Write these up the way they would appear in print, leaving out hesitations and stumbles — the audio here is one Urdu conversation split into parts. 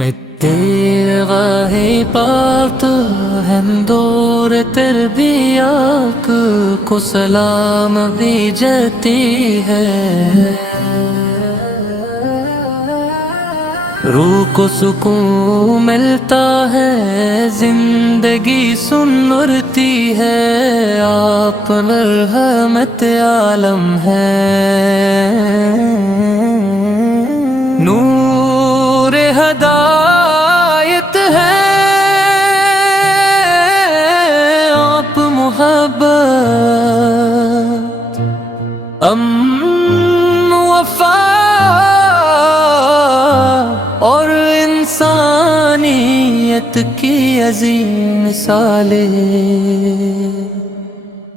متغاهي پات ہندور تربیاک کو سلام بھی جاتی ہے، روح کو سکون ملتا ہے، زندگی سنرتی ہے، آپ مرحمت عالم ہے، نور ہدایت ہے، آپ محبت امن وفا اور انسانیت کی عظیم مثالیں،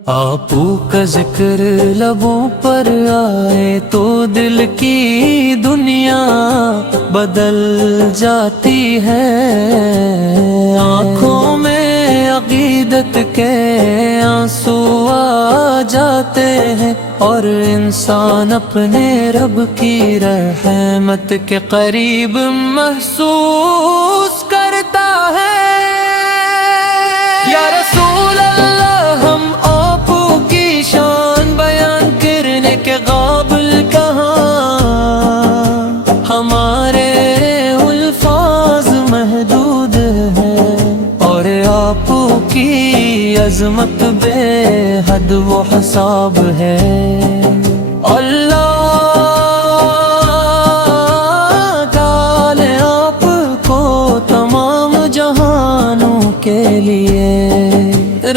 آپ کا ذکر لبوں پر آئے تو دل کی دنیا بدل جاتی ہے، آنکھوں میں عقیدت کے آنسو آ جاتے ہیں، اور انسان اپنے رب کی رحمت کے قریب محسوس کرتا ہے۔ یا رسول اللہ، ہم آپ کی شان بیان کرنے کے قابل کہاں، ہمارے الفاظ محدود ہیں، اور آپ کی عظمت بے حد و حساب ہے۔ اللہ ڈالے آپ کو تمام جہانوں کے لیے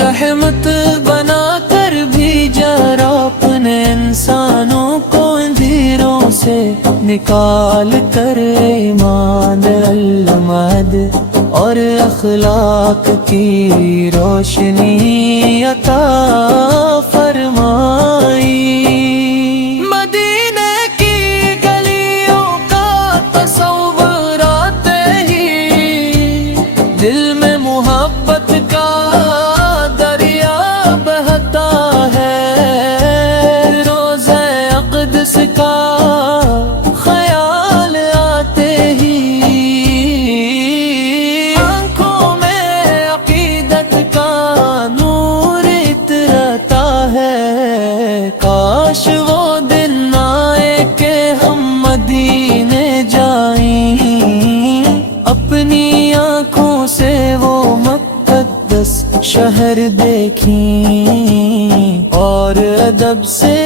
رحمت بنا کر بھیجا، اپنے انسانوں کو اندھیروں سے نکال کر ایمان المد اور اخلاق کی روشنی عطا فرمائی۔ مدینے کی گلیوں کا تصور آتے ہی دل میں محبت کا دریا بہتا ہے، روضہ اقدس کا خیال آتے ہی آنکھوں میں عقیدت کا نور اترتا ہے۔ کاش وہ دن آئے کہ ہم مدینے جائیں، اپنی آنکھوں سے وہ مقدس شہر دیکھیں، اور ادب سے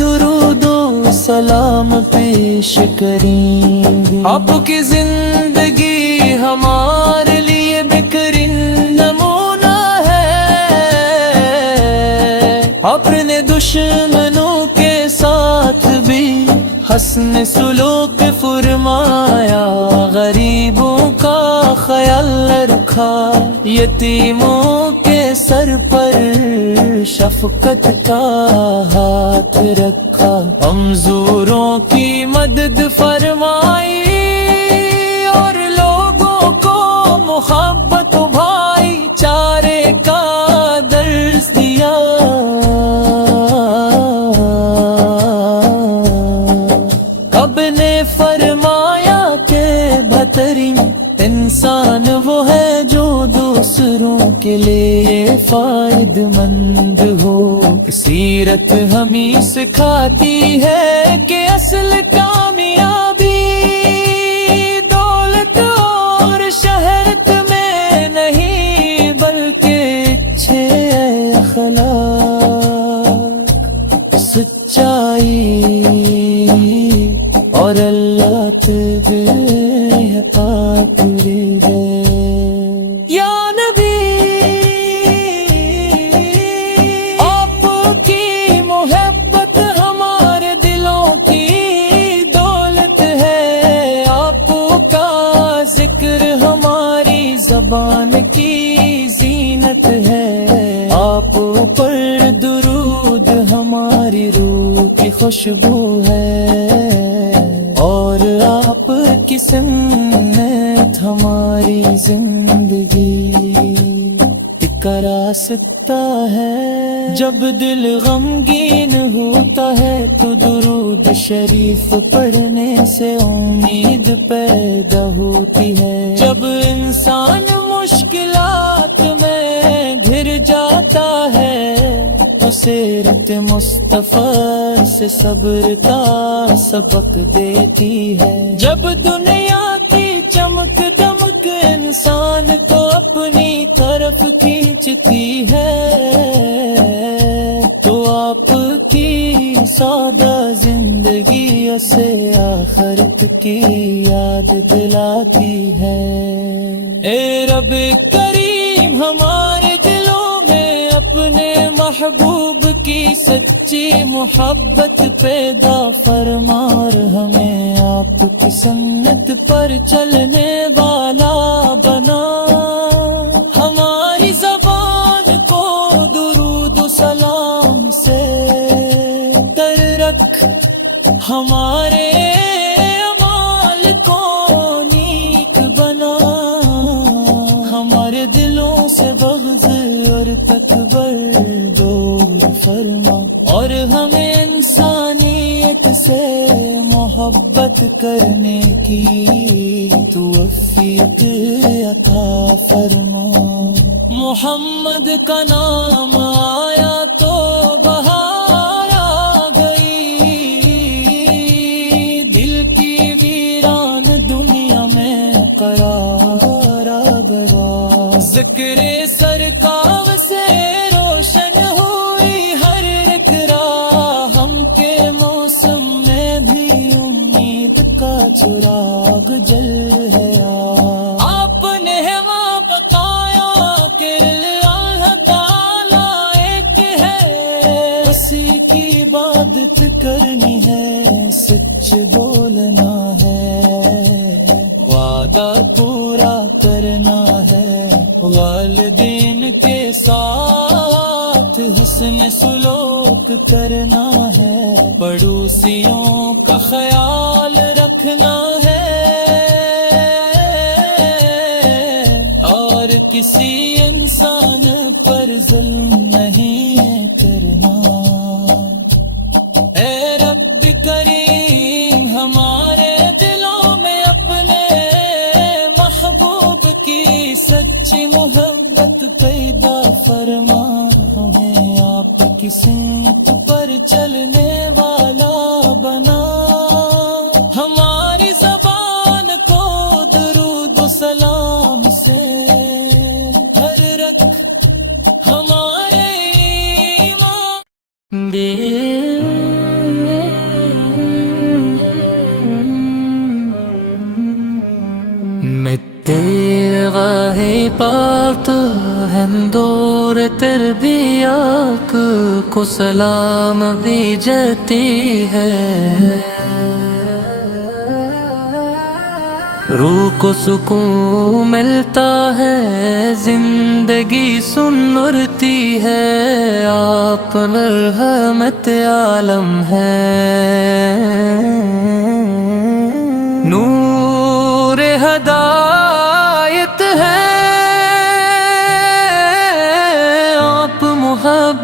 درود و سلام پیش کریں۔ آپ کی زندگی ہمارے لیے بہترین نمونہ ہے، اپنے دشمنوں کے ساتھ بھی حسن سلوک فرمایا، غریبوں کا خیال رکھا، یتیموں کے سر پر شفقت کا ہاتھ رکھا، کمزوروں کی مدد فرمائی، اور لوگوں کو محبت و بھائی چارے کا درس دیا۔ کب نے فرمایا کہ بہترین انسان وہ ہے جو دوسروں کے لیے فائدہ مند ہو۔ سیرت ہمیں سکھاتی ہے کہ اصل کامیابی دولت اور شہرت میں نہیں، بلکہ اچھے اخلاق، سچائی اور اللہ تجھے پاک رضا۔ یا نبی، آپ کی محبت ہمارے دلوں کی دولت ہے، آپ کا ذکر ہماری زبان کی زینت ہے، آپ پر درود ہماری روح کی خوشبو ہے، اور آپ کی سنت ہماری زندگی۔ ایک راست کرتا ہے، جب دل غمگین ہوتا ہے تو درود شریف پڑھنے سے امید پیدا ہوتی ہے، جب انسان مشکلات میں گھر جاتا ہے تو سیرت مصطفیٰ سے صبر کا سبق دیتی ہے، جب دنیا کی چمک دمک انسان کو اپنی طرف کھینچتی ہے تو آپ کی سادہ زندگی اسے آخرت کی یاد دلاتی ہے۔ اے رب کریم ہمارے دلوں میں اپنے محبوب کی سچی محبت پیدا فرما اور ہمیں آپ کی سنت پر چلنے والا بنا، ہماری زبان کو درود و سلام سے تر رکھ، ہمارے اعمال کو نیک بنا، ہمارے دلوں سے بغض اور تکبر دور فرما، اور ہمیں انسانیت سے محبت کرنے کی توفیق عطا فرما۔ محمد کا نام آیا تو بہار آ گئی، دل کی ویران دنیا میں قرار آ گیا، ذکر سرکار سے روشن ہوئی ہر ایک راہ، ہم کے موسم میں بھی امید کا چراغ جل گیا، آپ نے وہاں بتایا کہ اللہ تعالیٰ ایک ہے، اسی کی عبادت کرنی ہے، سچ بولنا ہے، وعدہ پورا کرنا ہے، والدین کے ساتھ حسن سلوک کرنا ہے، پڑوسیوں کا خیال رکھنا ہے، اور کسی انسان پر ظلم نہیں کرنا۔ اے رب کریم ہمارے دلوں میں اپنے محبوب کی سچی محبت پیدا فرما، ہمیں آپ کی سنت پر چلنے والا بنا، ہماری زبان کو درود و سلام سے بھر رکھ، ہمارے ایمان میں تیرا ہے پات ہندور تربیات کو سلام بھی جاتی ہے، روح کو سکون ملتا ہے، زندگی سنرتی ہے، آپ مرحمت عالم ہے، نور ہدایت ہے، آپ محبت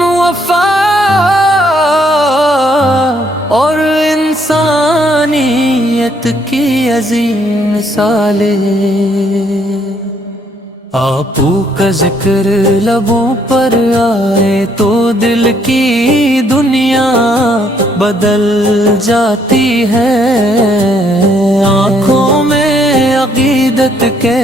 وفا اور انسانیت کی عظیم مثال، آپ کا ذکر لبوں پر آئے تو دل کی دنیا بدل جاتی ہے، آنکھوں میں عقیدت کے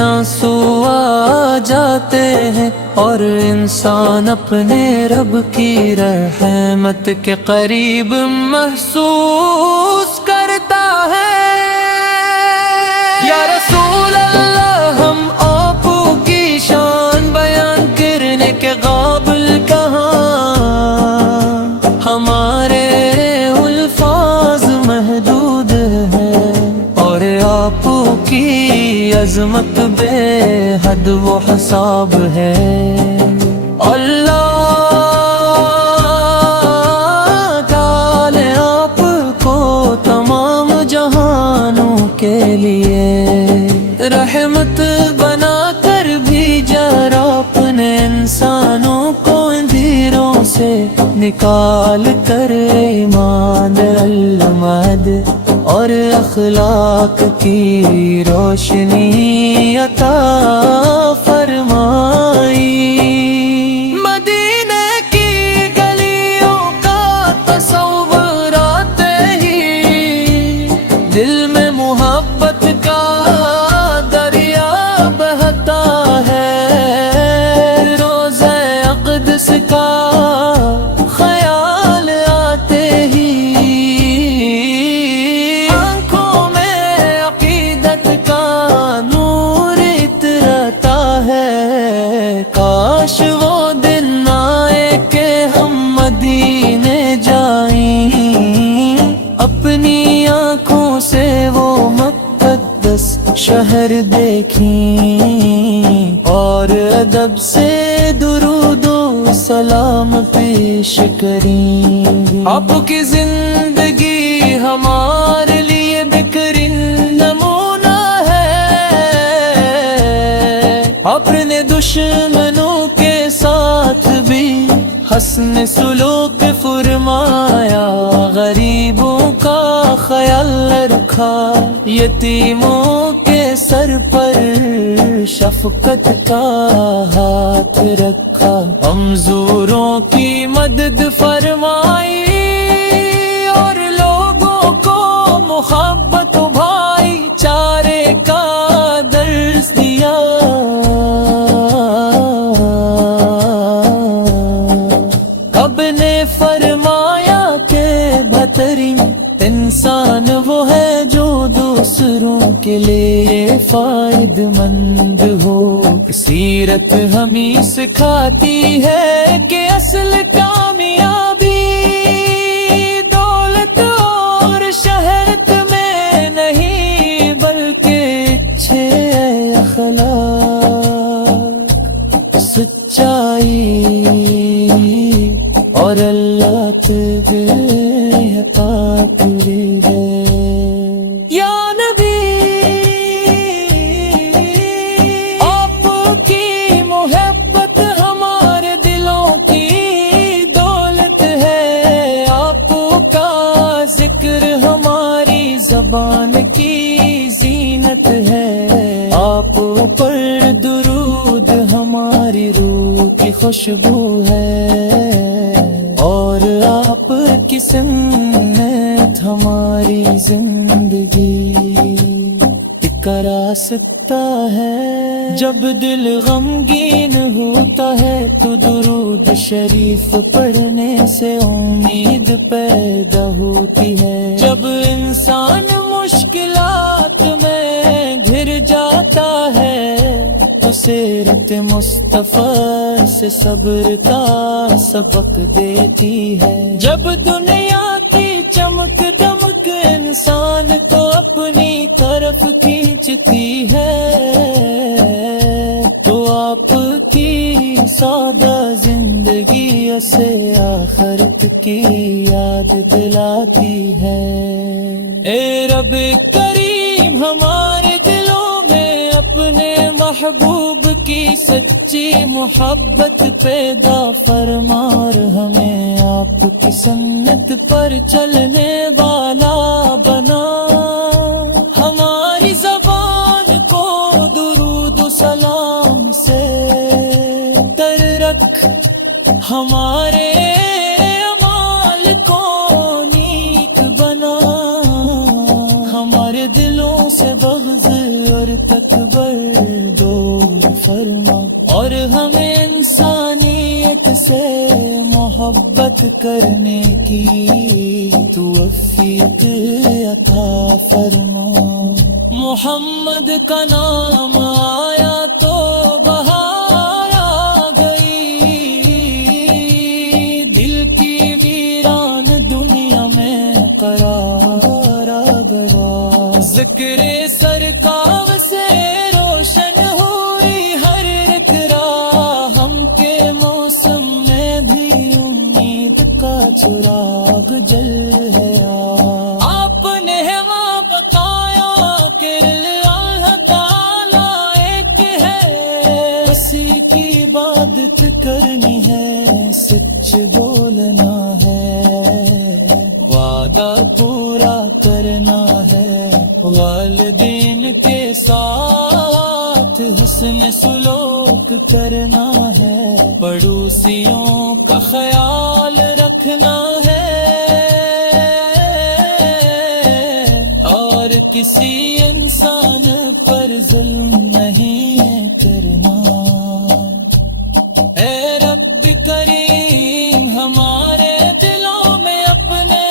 آنسو آ جاتے ہیں، اور انسان اپنے رب کی رحمت کے قریب محسوس کرتا ہے۔ یا رسول اللہ ہم آپو کی شان بیان کرنے کے قابل کہاں، ہمارے الفاظ محدود ہیں، اور آپو کی عظمت بے حد و حساب ہے۔ اللہ تعالی آپ کو تمام جہانوں کے لیے رحمت نکال کر ایمان المد اور اخلاق کی روشنی عطا فرمائی۔ مدینے کی گلیوں کا تصور آتے ہی دل میں محبت کا دریا بہتا ہے، روضہ اقدس کا خیال آتے ہی آنکھوں میں عقیدت کا نور اترتا ہے۔ کاش وہ دن آئے کہ ہم مدینے جائیں، اپنی آنکھوں سے وہ مقدس شہر دیکھیں، اور ادب سے درود و سلام پیش کریں۔ آپ کی زندگی ہمارے لیے بہترین نمونہ ہے، اپنے دشمنوں کے ساتھ بھی حسن سلوک فرمایا، غریبوں کا خیال رکھا، یتیموں کے سر پر شفقت کا ہاتھ رکھا، کمزوروں کی مدد فرمائی، اور لوگوں کو محبت و بھائی چارے کا درس دیا۔ اب نے فرمایا کہ بہترین انسان وہ ہے جو دوسروں کے لیے فائدہ مند ہو۔ سیرت ہمیں سکھاتی ہے کہ اصل کامیابی دولت اور شہرت میں نہیں، بلکہ اچھے اخلاق، سچائی اور اللہ کے دل پاک ہے۔ یا نبی آپ کی محبت ہمارے دلوں کی دولت ہے، آپ کا ذکر ہماری زبان کی زینت ہے، آپ پر درود ہماری روح کی خوشبو ہے، اور آپ کی سنت ہماری زندگی کا راستہ ہے۔ جب دل غمگین ہوتا ہے تو درود شریف پڑھنے سے امید پیدا ہوتی ہے، جب انسان مشکلات میں گھر جاتا ہے تو سیرت مصطفیٰ سے صبر کا سبق دیتی ہے، جب دنیا کی چمک دمک انسان کو اپنی طرف کھینچتی ہے تو آپ کی سادہ زندگی اسے آخرت کی یاد دلاتی ہے۔ اے رب کریم ہمارے دلوں میں اپنے محبوب کی سچی محبت پیدا فرما، اور ہمیں آپ کی سنت پر چلنے والا بنا، ہماری زبان کو درود و سلام سے تر رکھ، ہمارے اعمال کو نیک بنا، ہمارے دلوں سے بغض اور تکبر دور فرما، اور ہمیں انسانیت سے محبت کرنے کی توفیق عطا فرما۔ محمد کا نام آیا تو بہار آ گئی، دل کی ویران دنیا میں قرار آ گیا، ذکر سرکار سے روشن ہوئی ہر ایک راہ، ہم کے موسم میں بھی امید کا چراغ جل ہے، آپ نے ہمیں بتایا کہ اللہ تعالیٰ ایک ہے، اسی کی عبادت کرنی ہے، سچ بولنا ہے، وعدہ پورا کرنا ہے، والدین کے ساتھ حسن سلوک کرنا ہے، پڑوسیوں کا خیال رکھنا ہے، اور کسی انسان پر ظلم نہیں کرنا۔ اے رب کریم ہمارے دلوں میں اپنے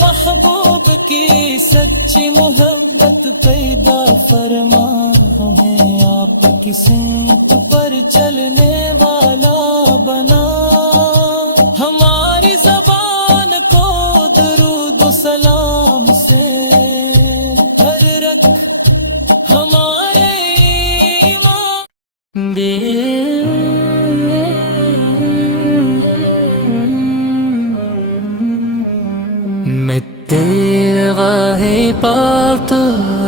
محبوب کی سچی محبت پیدا فرما، ہمیں آپ کی سمت پر چلنے والا بنا، ہماری زبان کو درود و سلام سے بھر رکھ، ہمارے ایمان میں تیرے راہ پاک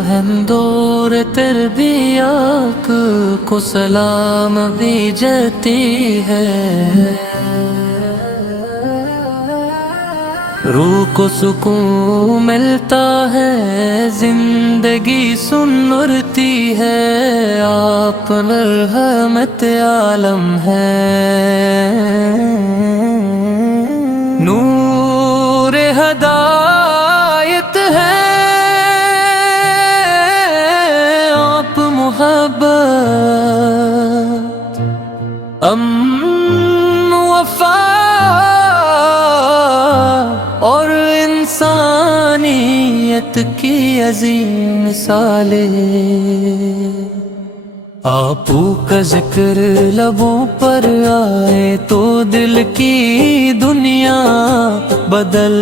ہندور تربیات کو سلام بھی جاتی ہے، روح کو سکون ملتا ہے، زندگی سنرتی ہے، آپ رحمت عالم ہے، نور ہدایت ہے، آپ محبت امن وفا اور انسانیت کی عظیم مثالیں، آپ کا ذکر لبوں پر آئے تو دل کی دنیا بدل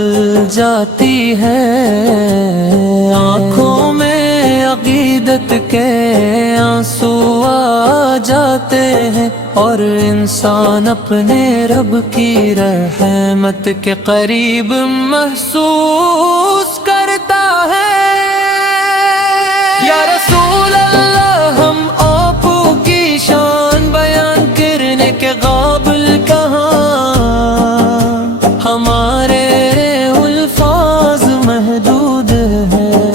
جاتی ہے، آنکھوں میں عقیدت کے آنسو آ جاتے ہیں، اور انسان اپنے رب کی رحمت کے قریب محسوس کرتا ہے۔ یا رسول اللہ ہم آپ کی شان بیان کرنے کے قابل کہاں، ہمارے الفاظ محدود ہیں،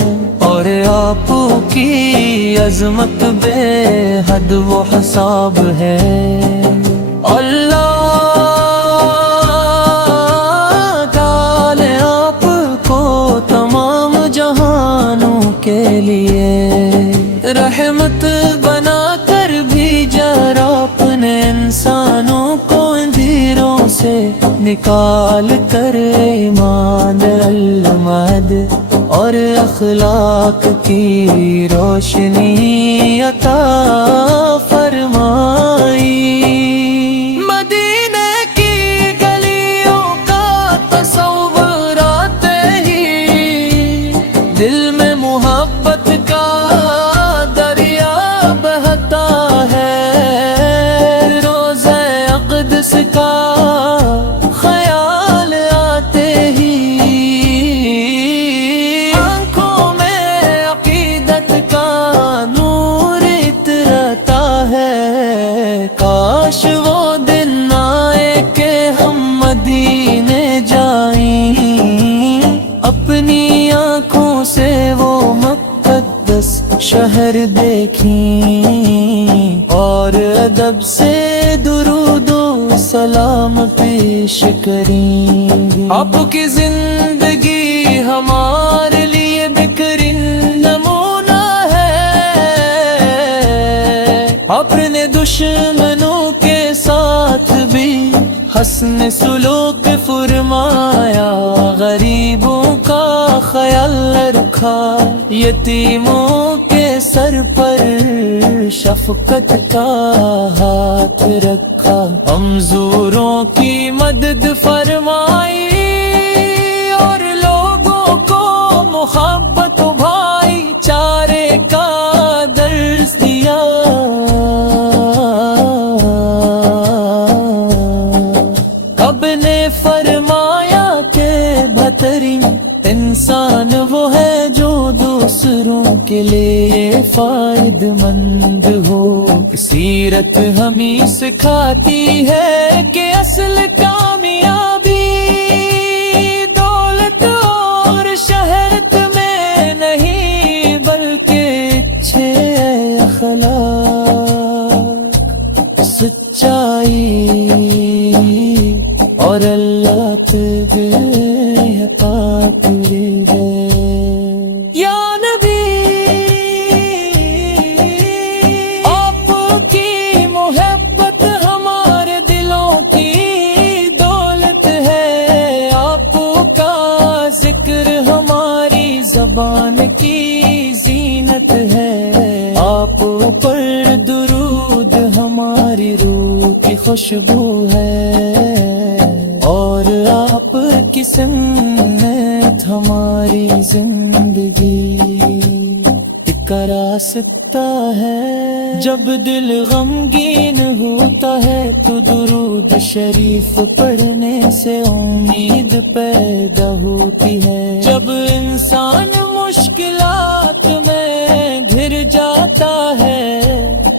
اور آپ کی عظمت بے حد و حساب ہے۔ اللہ ڈالے آپ کو تمام جہانوں کے لیے رحمت بنا کر بھیجا، اپنے انسانوں کو اندھیروں سے نکال کر ایمان المد اور اخلاق کی روشنی عطا فرمائی۔ مدینے کی گلیوں کا تصور آتے ہی دل میں محبت کا دریا بہتا ہے، روضہ اقدس کا خیال آتے ہی آنکھوں میں عقیدت کا نور اترتا ہے۔ کاش وہ دن آئے کہ ہم مدینے جائیں، اپنی آنکھوں سے وہ مقدس شہر دیکھیں، اور ادب سے درود و سلام پیش کریں۔ آپ کی زندگی ہمارے لیے بہترین نمونہ ہے، اپنے دشمنوں کے ساتھ بھی حسن سلوک فرمایا، غریبوں کا خیال رکھا، یتیموں کے سر پر شفقت کا ہاتھ رکھا، کمزوروں کی مدد فرمائی، اور لوگوں کو محبت و بھائی چارے کا درس دیا۔ کب نے فرمایا کہ بہترین انسان وہ ہے جو دوسروں کے لیے فائدہ مند ہو۔ سیرت ہمیں سکھاتی ہے کہ اصل کامیابی دولت اور شہرت میں نہیں بلکہ اچھے اخلاق، سچائی اور اللہ پہ پاک رضا۔ یا نبی آپ کی محبت ہمارے دلوں کی دولت ہے، آپ کا ذکر ہماری زبان کی زینت ہے، آپ پر درود ہماری روح کی خوشبو ہے، اور آپ کی سنت ہماری زندگی کا راستہ ہے۔ جب دل غمگین ہوتا ہے تو درود شریف پڑھنے سے امید پیدا ہوتی ہے، جب انسان مشکلات میں گھر جاتا ہے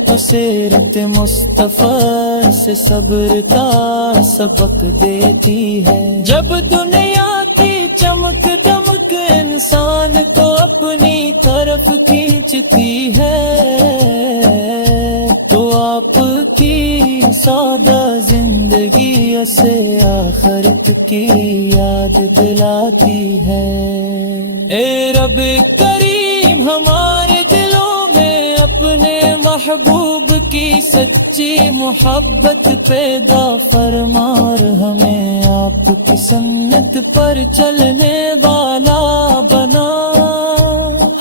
تو سیرت مصطفیٰ سے صبر کا سبق دیتی ہے، جب دنیا کی چمک دمک انسان کو اپنی طرف کھینچتی ہے تو آپ کی سادہ زندگی اسے آخرت کی یاد دلاتی ہے۔ اے رب کریم ہمارے دلوں میں اپنے محبوب کی سچی محبت پیدا فرما، اور ہمیں آپ کی سنت پر چلنے والا بنا،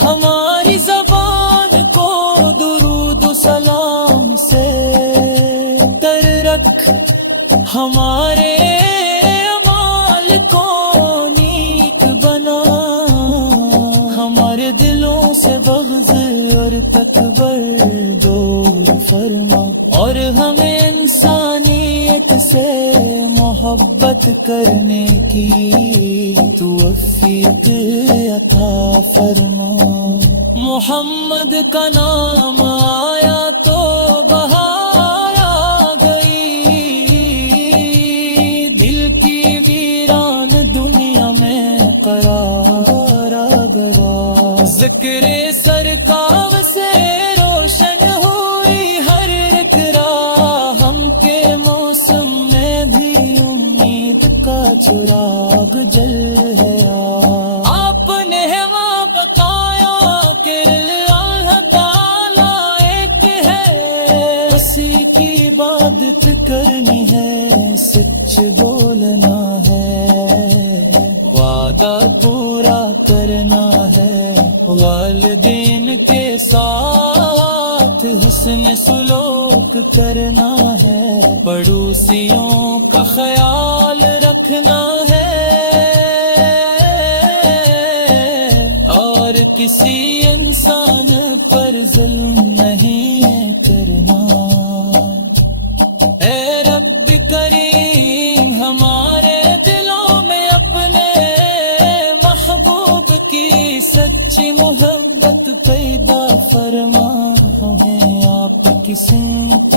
ہماری زبان کو درود و سلام سے تر رکھ، ہمارے اعمال کو نیک بنا، ہمارے دلوں سے بغض اور تکبر دور فرما، اور ہمیں انسانیت سے محبت کرنے کی توفیق عطا فرما۔ محمد کا نام آیا تو بہار آ گئی، دل کی ویران دنیا میں قرار آ گیا، ذکر سرکار سے روشن ہوئی ہر ایک راہ، ہم کے موسم میں بھی امید کا چراغ جل ہے۔ آپ نے وہاں بتایا کہ اللہ تعالیٰ ایک ہے، اسی کی عبادت کرنی ہے، سچ بولنا ہے، وعدہ پورا کرنا ہے، والدین کے ساتھ حسن سلوک کرنا ہے، پڑوسیوں کا خیال رکھنا ہے، اور کسی انسان پر ظلم نہیں کرنا۔ اے رب کریم ہمارے دلوں میں اپنے محبوب کی سچی محبت پیدا فرما، ہمیں آپ کی سنت